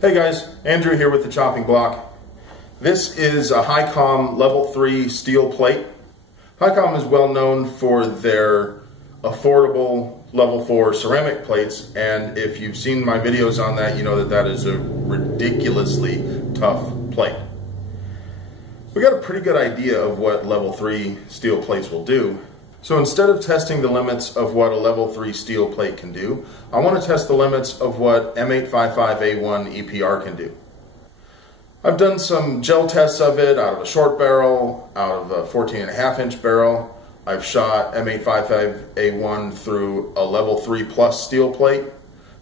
Hey guys, Andrew here with the chopping block. This is a Highcom level 3 steel plate. Highcom is well known for their affordable level 4 ceramic plates, and if you've seen my videos on that, you know that that is a ridiculously tough plate. We got a pretty good idea of what level 3 steel plates will do. So instead of testing the limits of what a level 3 steel plate can do, I want to test the limits of what M855A1 EPR can do. I've done some gel tests of it out of a short barrel, out of a 14.5-inch barrel. I've shot M855A1 through a level 3 plus steel plate.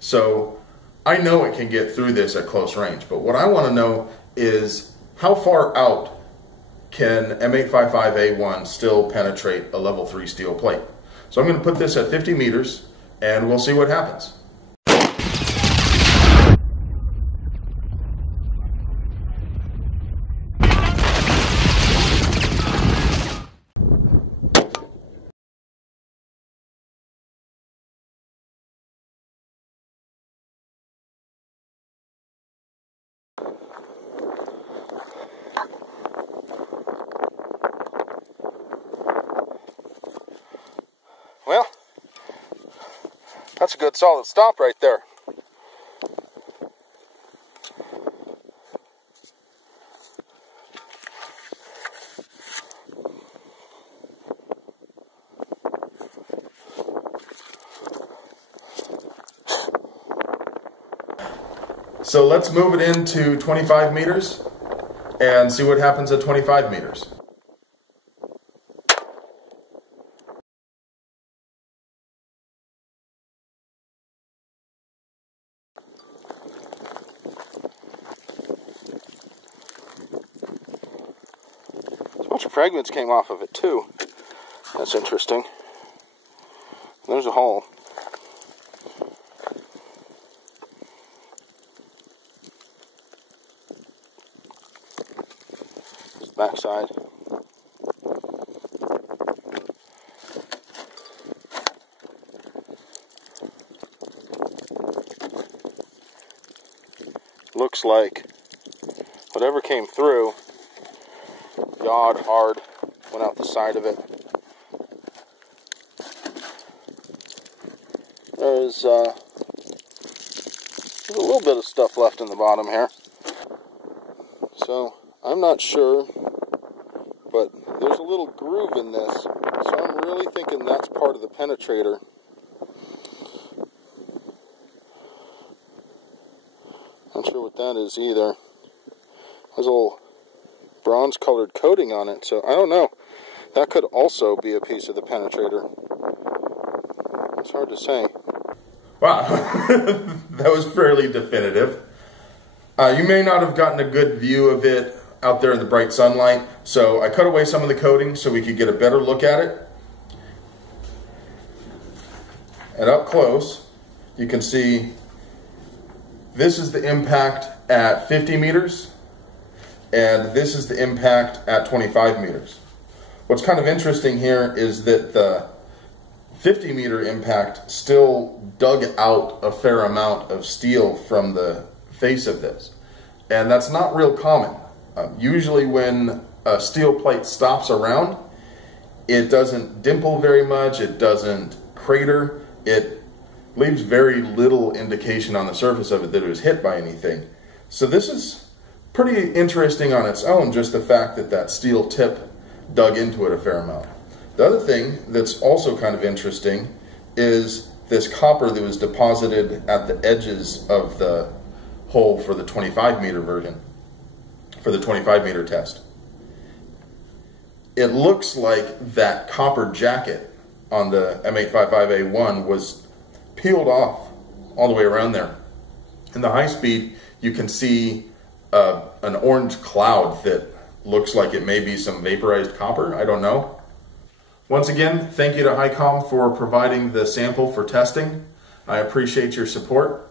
So I know it can get through this at close range, but what I want to know is how far out can M855A1 still penetrate a level 3 steel plate. So I'm going to put this at 50 meters and we'll see what happens. Well, that's a good solid stop right there. So let's move it into 25 meters and see what happens at 25 meters. A bunch of fragments came off of it too. That's interesting. There's a hole. There's the back side. Looks like whatever came through yawed hard, went out the side of it. There's a little bit of stuff left in the bottom here. So I'm not sure, but there's a little groove in this. So I'm really thinking that's part of the penetrator. Not sure what that is either. There's a little bronze colored coating on it, so I don't know. That could also be a piece of the penetrator. It's hard to say. Wow, that was fairly definitive. You may not have gotten a good view of it out there in the bright sunlight, so I cut away some of the coating so we could get a better look at it. And up close, you can see this is the impact at 50 meters. And this is the impact at 25 meters. What's kind of interesting here is that the 50 meter impact still dug out a fair amount of steel from the face of this. And that's not real common. Usually when a steel plate stops around, it doesn't dimple very much, it doesn't crater, it leaves very little indication on the surface of it that it was hit by anything. So this is pretty interesting on its own, just the fact that that steel tip dug into it a fair amount. The other thing that's also kind of interesting is this copper that was deposited at the edges of the hole for the 25 meter version, for the 25 meter test. It looks like that copper jacket on the M855A1 was peeled off all the way around there. In the high speed, you can see an orange cloud that looks like it may be some vaporized copper. I don't know. Once again, thank you to Highcom for providing the sample for testing. I appreciate your support.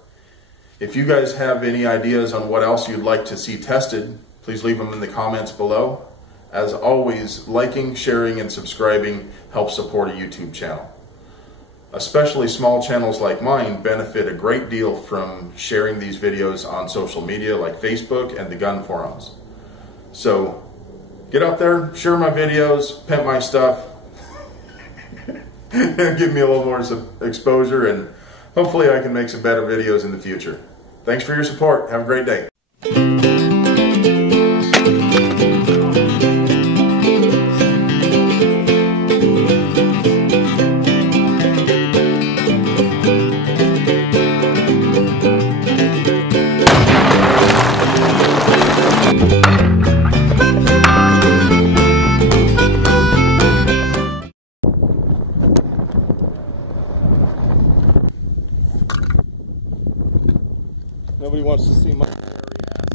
If you guys have any ideas on what else you'd like to see tested, please leave them in the comments below. As always, liking, sharing, and subscribing helps support a YouTube channel. especially small channels like mine, benefit a great deal from sharing these videos on social media like Facebook and the gun forums. So get out there, share my videos, pimp my stuff, and give me a little more exposure, and hopefully I can make some better videos in the future. Thanks for your support. Have a great day.